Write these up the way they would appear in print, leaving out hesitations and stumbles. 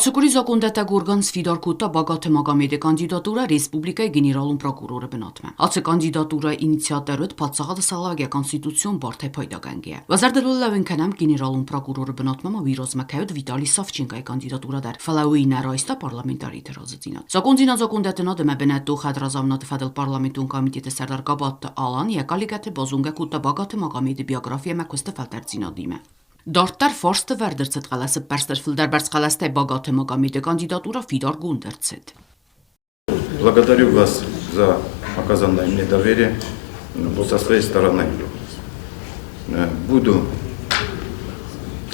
Ասուկուրի զոկունդետա գուրգան սվիդորկուտա բագաթը մագամեդե կանդիդատուրա ռեսպուբլիկայի գեներալուն պրոկուրորը բնոտմը։ Ացը կանդիդատուրա ինիցիատորըտ պատսաղադը սալավագյա կոնստիտուցիոն բորթե պայդագանգիա։ Վազարդելուլավին կնամ գեներալուն պրոկուրորը բնոտմամա վիրոզմակայոտ Վիտալի Սավչենկայի կանդիդատուրա դար ֆալաուի նարոյստա պարլամենտարի դրոզծինա։ Զոկունդինա զոկունդետնա դեմը բենատու խադրազամնատը ֆադել պարլամենտուն կոմիտետը սարդար կաբատը ալան յակալիկատը բոզունգա կուտա բագաթը մագամեդե բիոգրաֆիա մակոստը ֆալտերցինա դիմը։ Դորտար ֆորստը վերդրցet խալասը պարստերֆիլդար բարսխալաստե բագաթը մագամեդե կандидатура Фидор Гундерцет. Благодарю вас за оказанное мне доверие со своей стороны. Буду,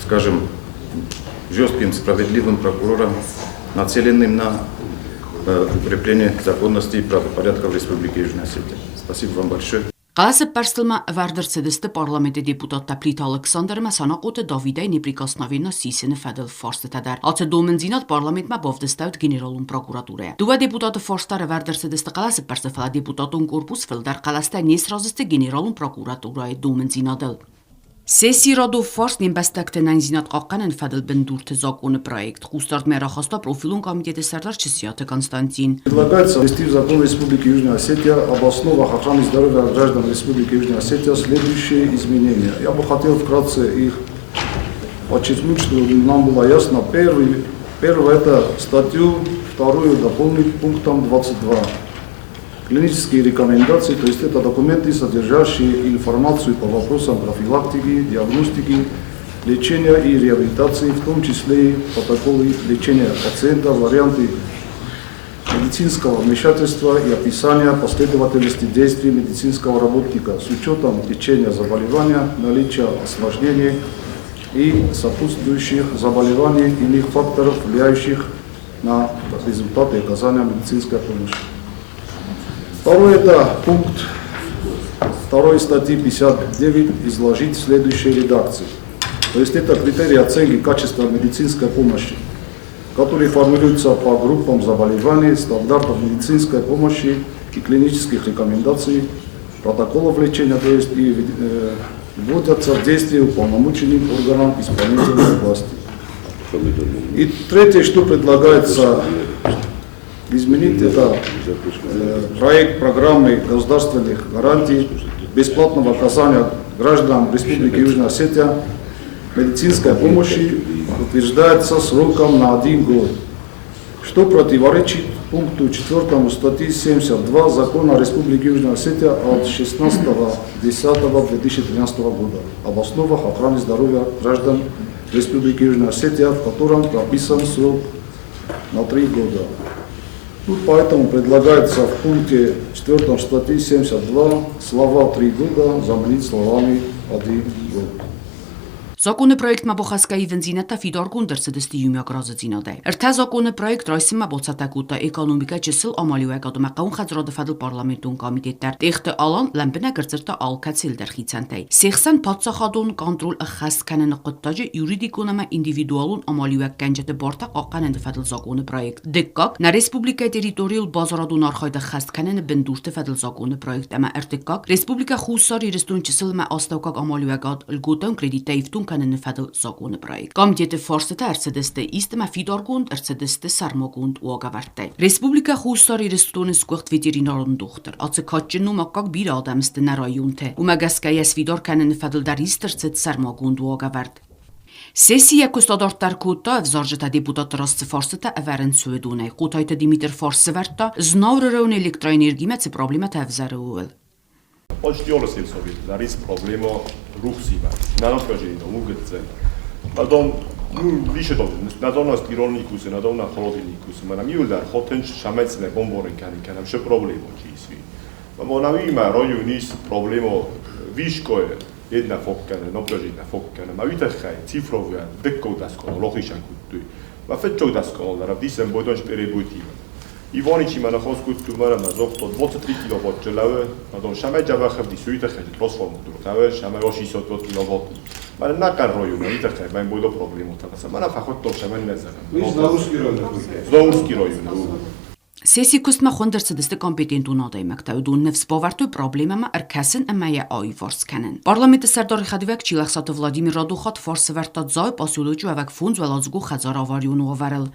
скажем, жестким, справедливым прокурором, нацеленным на укрепление законности и правопорядка в Республике Южная Осетия. Спасибо вам большое. Qalası պարստլմա վարդրցեդստը պարլամենտի դեպուտատ Տապլիտ Ալեքսանդր Մասանակոտը Դավիդայ Նիպրիկասնավինա Սիսենը ֆադել ֆորստետադար ացը դոմենզինատ պարլամենտմա բովդստավտ գեներալուն պրոկուրատուրը դուվա դեպուտատը ֆորստարը վարդրցեդստը qalası պարստֆալա դեպուտատուն կորպուս ֆիլդար qalաստա նեսրազստը գեներալուն պրոկուրատուրայի դոմենզինադել Սեսի ռադով ֆորս նիմբաստակտը նայնզինատ կաղկանն ֆադել բնդուրթը զակոնը проект Խուստարդ մերախաստա պրոֆիլուն կոմիտետը սարդար Чесиата Константин. Предлагается ввести в закон Республики Южная Осетия об основах охраны здоровья граждан Республики Южная Осетия следующие изменения. Я бы хотел вкратце их подчеркнуть, что нам было ясно. Первое это статью вторую дополнить пунктом 22. Клинические рекомендации, то есть это документы, содержащие информацию по вопросам профилактики, диагностики, лечения и реабилитации, в том числе и протоколы лечения пациента, варианты медицинского вмешательства и описания последовательности действий медицинского работника с учетом течения заболевания, наличия осложнений и сопутствующих заболеваний и иных факторов, влияющих на результаты оказания медицинской помощи. Второе это пункт 2 статьи 59 изложить в следующей редакции. То есть это критерии оценки качества медицинской помощи, которые формируются по группам заболеваний, стандартов медицинской помощи и клинических рекомендаций, протоколов лечения, то есть и вводятся в действие уполномоченным органам исполнительной власти. И третье, что предлагается изменить, это проект программы государственных гарантий бесплатного оказания гражданам Республики Южная Осетия медицинской помощи утверждается сроком на 1 год, что противоречит пункту 4 статьи 72 Закона Республики Южная Осетия от 16.10.2013 года об основах охраны здоровья граждан Республики Южная Осетия, в котором прописан срок на 3 года. Поэтому предлагается в пункте 4 статьи 72 слова 3 года заменить словами 1 год. Զոկոնը պրոյեկտմա բոխասկայի վնձինատա Ֆիդոր Գունդերցեդստի յումյակրազծինոդե։ Երթա զոկոնը պրոյեկտ ռայսիմա բոցատակուտա էկոնոմիկա ճսլ ամալյուակադումա qaun խածրոդը ֆադլ պարլամենտուն կոմիտետար տեխտը ալան լամբնա գրծրտա ալկացիլ դրխիցանտայ։ Սեխսան պատսախադոն կոնտրոլ ըխասկանն ղտտաջը յուրիդիկոնամա ինդիվիդուալուն ամալյուակ կանջետը բորտա qaqanն ֆադլ զոկոնը պրոյեկտ։ Դեկակ նա ռեսպուբլիկա տերիտորիալ բազարադուն արխայդը խասկանն բնդուրտը ֆադլ զոկոնը պրոյեկտ ամա երտեկակ ռեսպուբլիկա խուսար իրստուն ճսլ մա աստակակ ամալյուակատ լգոտան կրեդիտայվտուն նֆադլ զոկոնը պրոյեկտ։ Կոմիտետը ֆորստը արցեդստը իստմա Ֆիդոր Գունդ արցեդստը սարմոգունդ ուոգավարտե։ Ռեսպուբլիկա խուսար իրստուն սկուղտ վետերինարուն դուխտր։ Ացը քաչնու մակակ բիր ադամստը նարայունթե։ Ումագասկայես Ֆիդոր կանն նֆադլ դարիստրցեդ սարմոգունդ ուոգավարտ։ Սեսիա կոստադորտար կուտա վզարժետա դեպուտատ ռասցը ֆորստը ավարեն սուեդունայ։ Կուտայտը Դիմիտր ֆորսը վարտա զնավրերոն էլեկտրոէներգի մեծ պրոբլեմա թավզարուել։ Почти όλες οι δηλαδή πρόβλημα ρούχσιμα. Να το κάνει το μούγκετσε. Να τον λύσει το. Να τον αστυρώνικους, να τον αχροδινικούς. Μα να μην ούλα χωτεν σαμέτσne bombore κάνει και να μην σε πρόβλημα κοίσει. Μα να μην μα ρόιουνις πρόβλημα βίσκοε. Jedna fokkane, nopležitna fokkane. Ma ütekhai, cifrovia, dekkodaskon, lohishan kuttu. Ma fetchodaskon, da rabdisen bojdon šperebutiva. Ivanici mana khoskutu mana mazofto 23 kW jelawe, madon shama javakh di suite khad transformator. Tawe shama 600 kW. Mana nakar royu, ma itakhay, ma boydo problemo taqasa. Mana fakhot to shama nazara. Zauski royu. Սեսի կուսմա խոնդրցդստը կոմպետենտուն ադայմակտայ դուն նվս բովարտու պրոբլեմամա ըրքասն ըմայա այ վորսկանն։ Պարլամենտը սարդարի խադվակ չիլախսատը Վլադիմիր Ռադուխատ ֆորսը վարտա ձայ պասյուլոջու ավակ ֆունձ վալազգու խազար ավարյուն ուղվարել։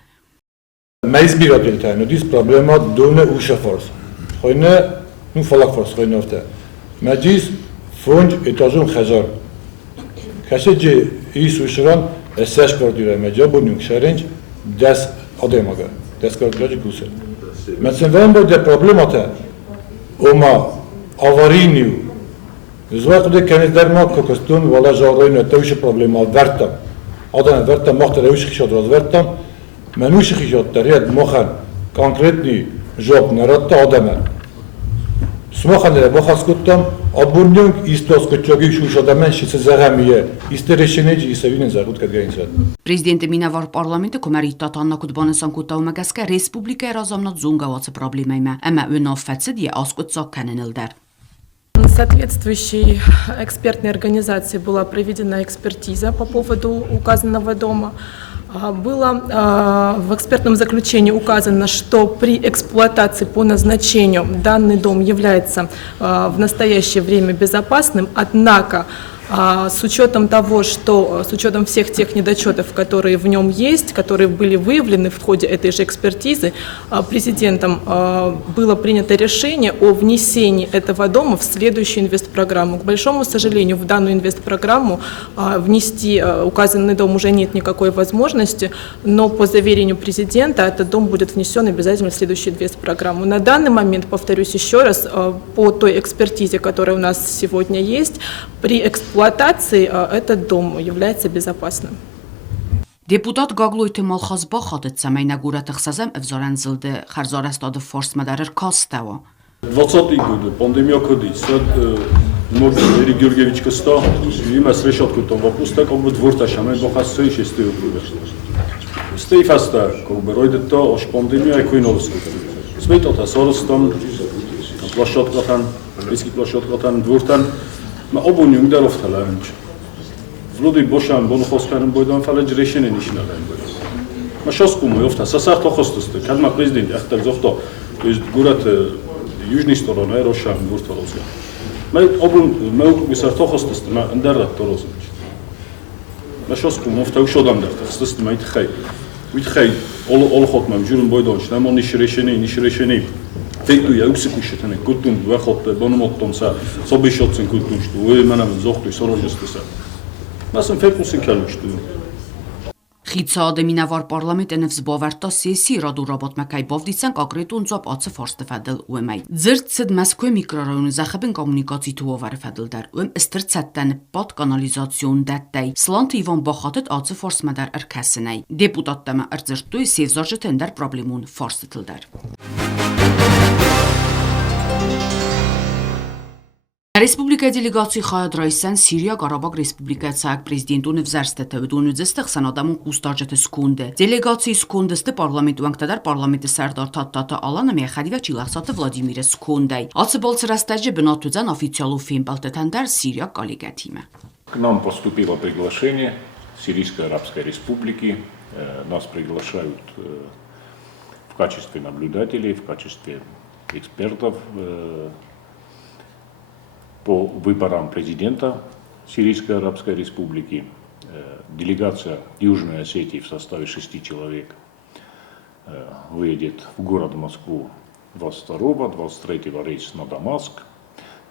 Մեծ բիրատելտային դից պրոբլեմա դոնը ուշաֆորս խոյնը նու ֆալակֆորս խոյնովտը մեջիս ֆոնջ էտաժում խազար քաշեջի իս ուշրան էսեշ կորդիրը մեջա բունյունք շարենջ դես ադեմագա դես կորդիրը գուսը մեծենվեն բո դե պրոբլեմատը ոմա ավարինիու զվարդը կենեդերմա կոկոստուն վալա ժարոյնը տեուշը պրոբլեմա վերտամ ադան վերտամ մախտը ուշ խիշոդրոզ վերտամ Mənուş xişotları moxan konkretni job naratta adamı. Smoxanere moxaskuttam abunyung istos kutchogi shushodamen shitsezagamiye isteresheneci isevinin zagut kadgainsa. Prezidenti Minavor parlamenti komerita Anna Kutbanısan kutavmagaska Respublika Razamnat Zungavatsı problemayma, ama önaffatsi diye askutsak kanenildar. Соответствующей экспертной организации была проведена экспертиза по поводу указанного дома. Было в экспертном заключении указано, что при эксплуатации по назначению данный дом является в настоящее время безопасным, однако с учетом того, что с учетом всех тех недочетов, которые в нем есть, которые были выявлены в ходе этой же экспертизы, президентом было принято решение о внесении этого дома в следующую инвестпрограмму. К большому сожалению, в данную инвестпрограмму внести указанный дом уже нет никакой возможности, но по заверению президента этот дом будет внесен обязательно в следующую инвестпрограмму. На данный момент, повторюсь еще раз, по той экспертизе, которая у нас сегодня есть, при эксплуатации этот дом является безопасным. Deputat Gagloyti Malxazbaxadı Цамайнагура Тахсазам Evzoranzıldı Xarzarastadı Force Madarer Kastava. 20-й годы, пандемия ходит, Игорь Георгиевич Коста, има с решеткой там вопрос, так как бы двор тащаме, бахас все еще стоит убежден. Стоит фаста, как бы ройдет то, аж пандемия и койновский. Сметал та соростом, площадка там, виски площадка там, двор там, мы обунюнг даров таланч. Вроде бошам, бонхоскарен бойдан фалаж решение нишнаден бойдан. Мы сейчас кому ёфта, сасах то хостосты, когда президент ахтар зохто, то есть город южной стороны, Рошан, двор Торозга. Мы мисар то хостосты, мы андарат Торозга. Мы сейчас кому ёфта ушодам дарт, хостосты мы итхай. Итхай, ол хот мы журун бойдан, нам он ниш решение. Фейту я уксикушетане, культун вахот, бономоттомса, собешотсен культун, что вы менам зохту и сорожестыса. Մասն ֆեկուսին քալուշտու Խիցադը մինավար պարլամենտը վզբովարտա սեսի ռադու ռաբոտ մակայ բովդիցան կակրետուն ծոպ ացը ֆորստը ֆադել ուեմայ ձրտ սդ մասկոյ միկրորայոնը զախաբին կոմունիկացի թուովարը ֆադել դար ուեմ ստրցատտան պատ կանալիզացիոն դատտայ սլանտ իվան բախատըտ ացը ֆորս մադար արկասնայ դեպուտատտամը արձրտույ սևզորժը տնդար պրոբլեմուն ֆորստը թլդար Республика делегации Хаядрайсан Сирия Карабаг Республика Цак президенту Невзарстета ведуну зестах санадамун кустаржете скунде. Делегации скундесте парламенту анктадар парламенты сардар таттата алана мехадива чилахсаты Владимире скундай. Ацеболц растаджи бенатудзан официалу фимбалтетандар Сирия коллегатима. К нам поступило приглашение Сирийской Арабской Республики. Нас приглашают в качестве наблюдателей, в качестве экспертов по выборам президента Сирийской Арабской Республики. Делегация Южной Осетии в составе 6 человек выедет в город Москву 22-го, 23-го рейс на Дамаск,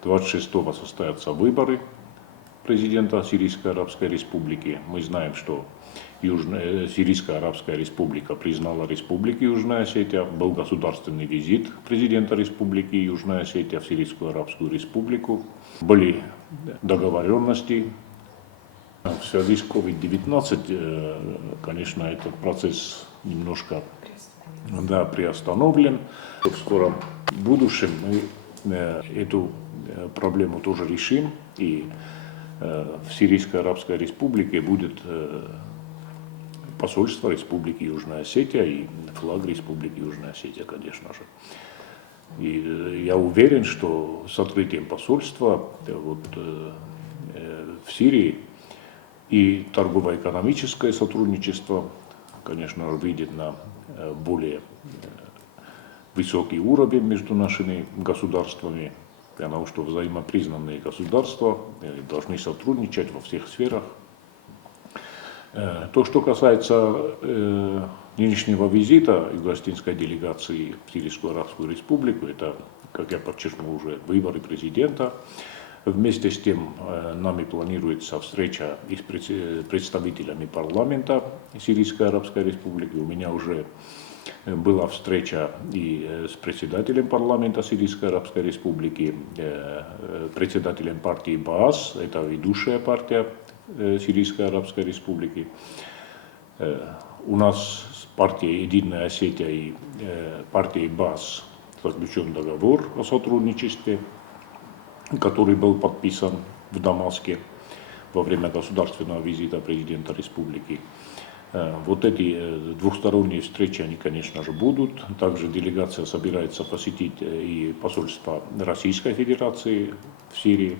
26-го состоятся выборы президента Сирийской Арабской Республики. Мы знаем, что Сирийская Арабская Республика признала Республику Южная Осетия, был государственный визит президента Республики Южная Осетия в Сирийскую Арабскую Республику, были договоренности. В связи с COVID-19, конечно, этот процесс немножко приостановлен. В скором будущем мы эту проблему тоже решим, и в Сирийской Арабской Республике будет посольство Республики Южная Осетия и флаг Республики Южная Осетия, конечно же. И я уверен, что с открытием посольства в Сирии и торгово-экономическое сотрудничество, конечно, выйдет на более высокий уровень между нашими государствами. Потому что взаимопризнанные государства должны сотрудничать во всех сферах. То, что касается нынешнего визита юго-осетинской делегации в Сирийскую Арабскую Республику, это, как я подчеркнул, уже выборы президента. Вместе с тем нами планируется встреча и с представителями парламента Сирийской Арабской Республики. У меня уже была встреча и с председателем парламента Сирийской Арабской Республики, председателем партии БААС, это ведущая партия Сирийской Арабской Республики. У нас с партией «Единая Осетия» и партией БААС заключен договор о сотрудничестве, который был подписан в Дамаске во время государственного визита президента республики. Вот эти двухсторонние встречи, они, конечно же, будут. Также делегация собирается посетить и посольство Российской Федерации в Сирии.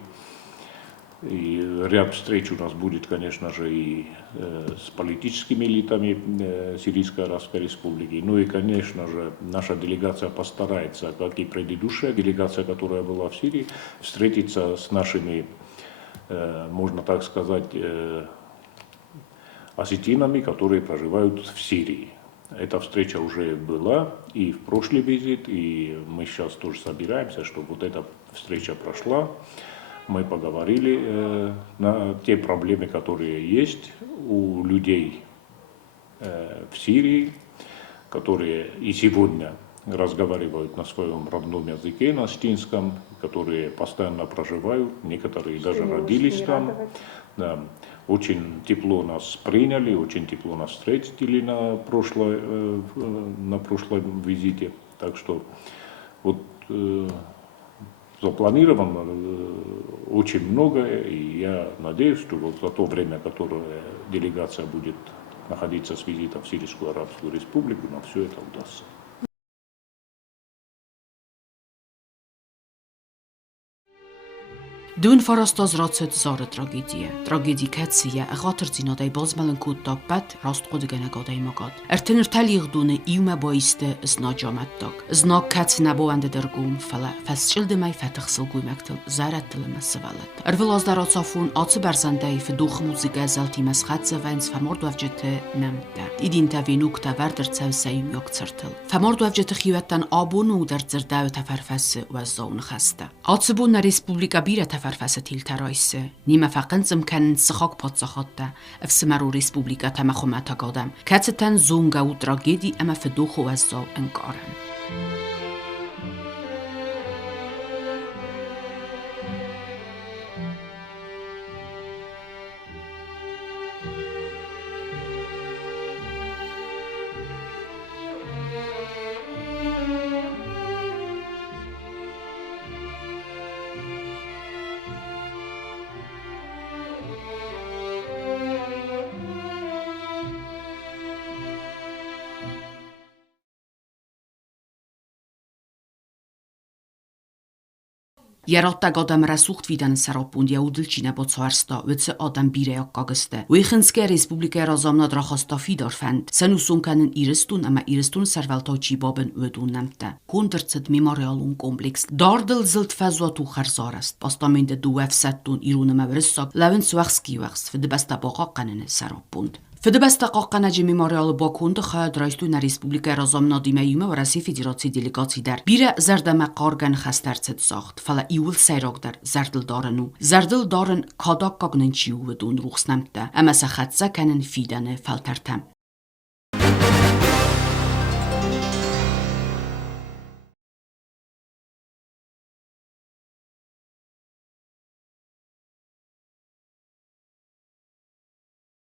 И ряд встреч у нас будет, конечно же, и с политическими элитами Сирийской Арабской Республики. Ну и, конечно же, наша делегация постарается, как и предыдущая делегация, которая была в Сирии, встретиться с нашими, можно так сказать, осетинами, которые проживают в Сирии. Эта встреча уже была и в прошлый визит, и мы сейчас тоже собираемся, чтобы вот эта встреча прошла. Мы поговорили на те проблемы, которые есть у людей в Сирии, которые и сегодня разговаривают на своем родном языке, на осетинском, которые постоянно проживают, некоторые даже родились там. Да. Очень тепло нас приняли, очень тепло нас встретили на прошлом визите. Так что вот запланировано очень многое, и я надеюсь, что вот за то время, которое делегация будет находиться с визитом в Сирийскую Арабскую Республику, нам все это удастся. Դուն ֆարոստոզրոցդ զորը տրագեդիա կացիա աղատր ծինոդայ բոզմալն կուտտոք բատ ռաստყոդը գնագոդայ մոգոդ Ertenirtal yığdığını iyumə boyistə ısna camatdok Zna katsina bu anda dərqum fala Fəsçildi məy fətəxsil quyməktıl Zərətdili məsıvalat Ervilazlar otsafun atı bərzəndəy Fıduq muzika zəlti məsxat zəvənz Fəmord vəvcəti nəmdə İdin təvinuk təvərdir çəvsəyim yok çırtıl Fəmord vəvcəti xiyvətdən abunu dərdzirdəv təfərfəsi vəzzavun xəstə Atı bu nə Respublika birə فرفسة الترايسة نيما فقنزم كان سخاك باتسخاطة افسمارو ريسبوبليكا تمخوماتا قادم كاتتان زونغا و تراجيدي اما فدوخو وزاو انقارن Երոտտա գոդամրա սուխտ վիդան սարոպունդ яудылчина боцварста вце адам биреяк кагысты. Уйхинская республика разомна драхоста фидорфанд. Сенусунканын ирестун ама ирестун сарвалточи бабен өдун намта. Кондерцет мемориалун комплекс. Дардыл зылт фазуату харзараст. Постаменде дуэфсаттун ирунама врссак. Лавен суахски вахс. Фдебаста бақақанын сарапунд. Федебаста قاقناجی مموریال باکوند خواهد رایستون ریسپوبلیکا رازامنا دیمیومه و رسی فدراسی دلیگاتی در بیره زردمه قارگن خسترزد ساخت فلا ایول سیراک در زردل دارنو زردل دارن کاداک کاغننچیو و دون روخس نمته اما سخدزه کنن فیدن فلترتم